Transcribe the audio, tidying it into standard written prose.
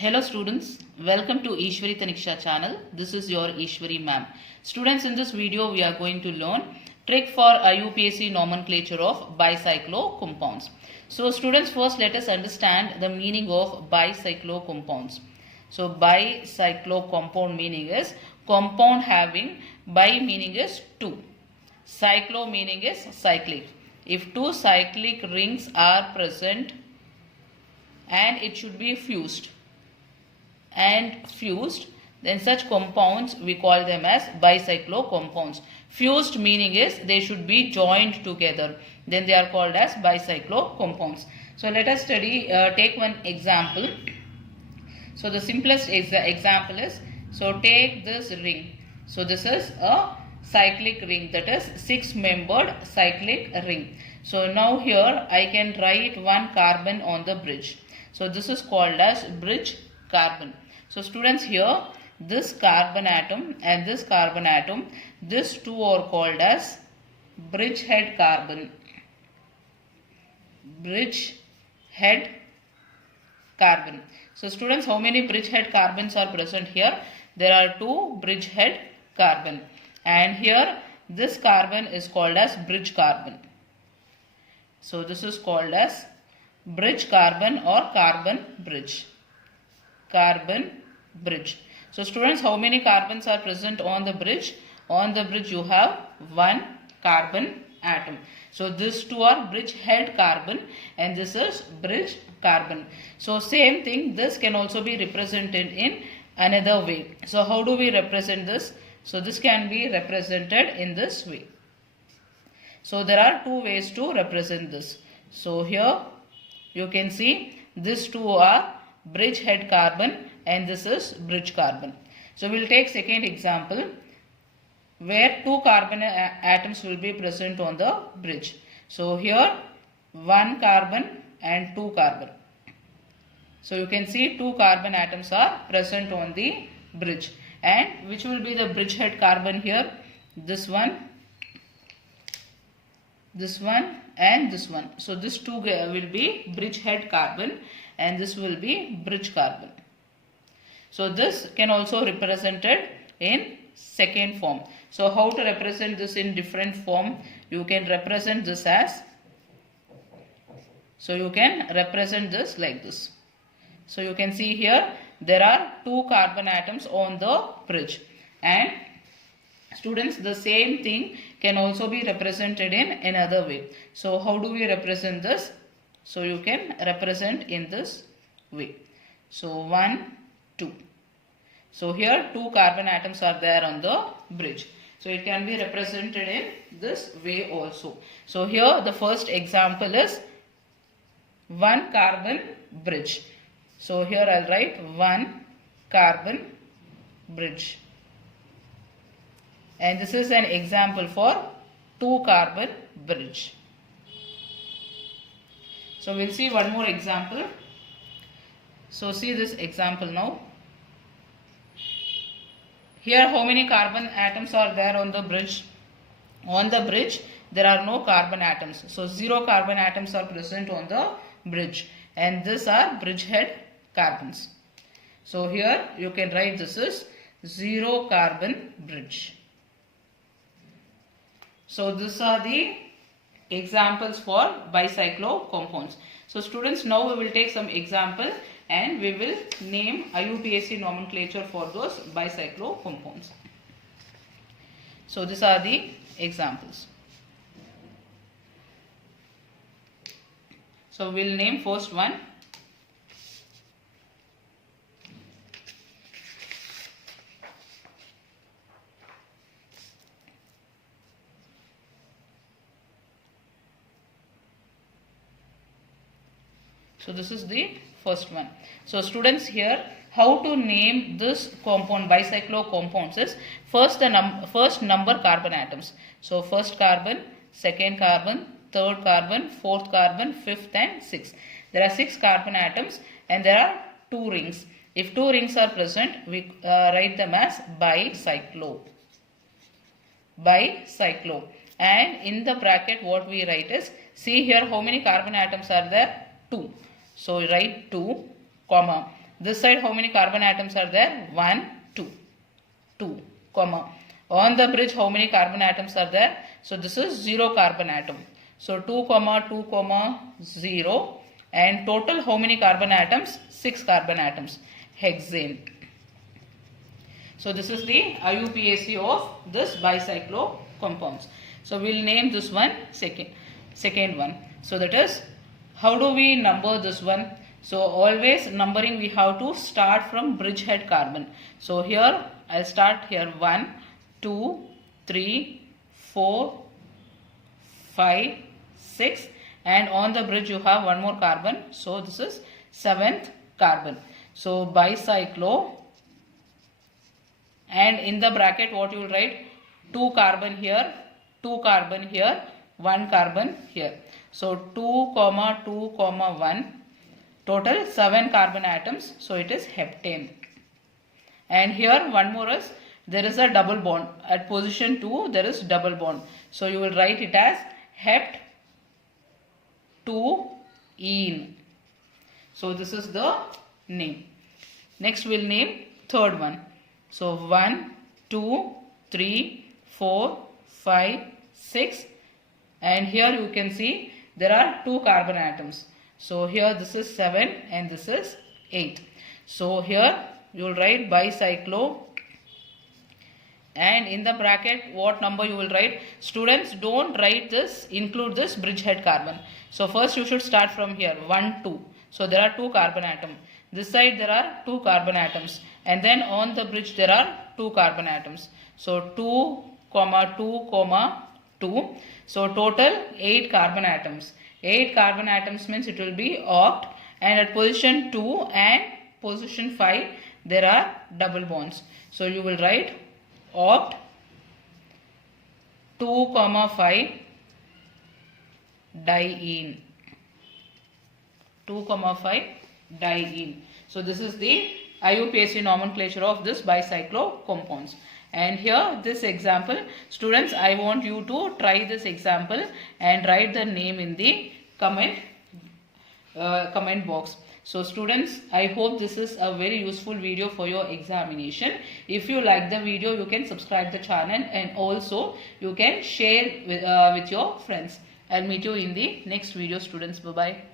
Hello students, welcome to Eshwari Thaniksha channel. This is your Eshwari ma'am. Students, in this video we are going to learn trick for IUPAC nomenclature of bicyclo compounds. So students, first let us understand the meaning of bicyclo compounds. So bicyclo compound meaning is compound having, bi meaning is two, cyclo meaning is cyclic. If two cyclic rings are present and it should be fused, then such compounds we call them as bicyclo compounds. Fused meaning is they should be joined together, then they are called as bicyclo compounds. So let us take one example. So the simplest example is, so take this ring. So this is a cyclic ring, that is 6-membered cyclic ring. So now here I can write one carbon on the bridge. So this is called as bridge carbon. So students, here this carbon atom and this carbon atom, these two are called as bridgehead carbon. Bridgehead carbon. So students, how many bridgehead carbons are present here? There are two bridgehead carbon, and here this carbon is called as bridge carbon. So this is called as bridge carbon or carbon bridge. Carbon bridge. So students, how many carbons are present on the bridge? On the bridge you have one carbon atom. So these two are bridgehead carbon and this is bridge carbon. So same thing, this can also be represented in another way. So how do we represent this? So this can be represented in this way. So there are two ways to represent this. So here you can see these two are bridgehead carbon and this is bridge carbon. So we will take second example where two carbon atoms will be present on the bridge. So here one carbon and two carbon. So you can see two carbon atoms are present on the bridge, and which will be the bridgehead carbon here? This one and this one. So this two will be bridgehead carbon and this will be bridge carbon. So this can also be represented in second form. So how to represent this in different form? You can represent this as, so you can represent this like this. So you can see here there are two carbon atoms on the bridge, and students, the same thing can also be represented in another way. So how do we represent this? So you can represent in this way. So 1, 2. So here two carbon atoms are there on the bridge. So it can be represented in this way also. So here the first example is one carbon bridge. So here I'll write one carbon bridge. And this is an example for two carbon bridge. So we'll see one more example. So see this example now. Here how many carbon atoms are there on the bridge? On the bridge there are no carbon atoms. So 0 carbon atoms are present on the bridge, and these are bridgehead carbons. So here you can write this is 0 carbon bridge. So these are the examples for bicyclo compounds. So students, now we will take some example and we will name IUPAC nomenclature for those bicyclo compounds. So these are the examples. So we will name first one. So this is the first one. So students, here how to name this compound bicyclo compounds is first number carbon atoms. So first carbon, second carbon, third carbon, fourth carbon, fifth and sixth. There are 6 carbon atoms and there are 2 rings. If 2 rings are present, we write them as bicyclo. Bicyclo. And in the bracket what we write is, see here how many carbon atoms are there? 2. So write 2, comma. This side how many carbon atoms are there? 1, 2. 2, comma. On the bridge how many carbon atoms are there? So this is 0 carbon atom. So 2, 2, 0. And total how many carbon atoms? 6 carbon atoms. Hexane. So this is the IUPAC of this bicyclo compounds. So we will name this one second one. So that is, how do we number this one? So always numbering we have to start from bridgehead carbon. So here I'll start here 1, 2, 3, 4, 5, 6, and on the bridge you have one more carbon. So this is 7th carbon. So bicyclo, and in the bracket what you will write? 2 carbon here, 2 carbon here, 1 carbon here. So 2, 2, 1. Total 7 carbon atoms. So it is heptane. And here one more is, there is a double bond. At position 2 there is double bond. So you will write it as hept2ene. So this is the name. Next we will name third one. So 1, 2, 3, 4, 5, 6, and here you can see there are 2 carbon atoms. So here this is 7 and this is 8. So here you will write bicyclo, and in the bracket what number you will write? Students, don't write this, include this bridgehead carbon. So first you should start from here 1, 2. So there are 2 carbon atoms. This side there are 2 carbon atoms, and then on the bridge there are 2 carbon atoms. So 2, 2, 2. So total 8 carbon atoms. 8 carbon atoms means it will be oct, and at position 2 and position 5 there are double bonds. So you will write oct 2, 5 diene. 2, 5 diene. So this is the IUPAC nomenclature of this bicyclo compounds. And here this example, students, I want you to try this example and write the name in the comment box. So students, I hope this is a very useful video for your examination. If you like the video, you can subscribe the channel, and also you can share with your friends. I'll meet you in the next video, students. Bye bye.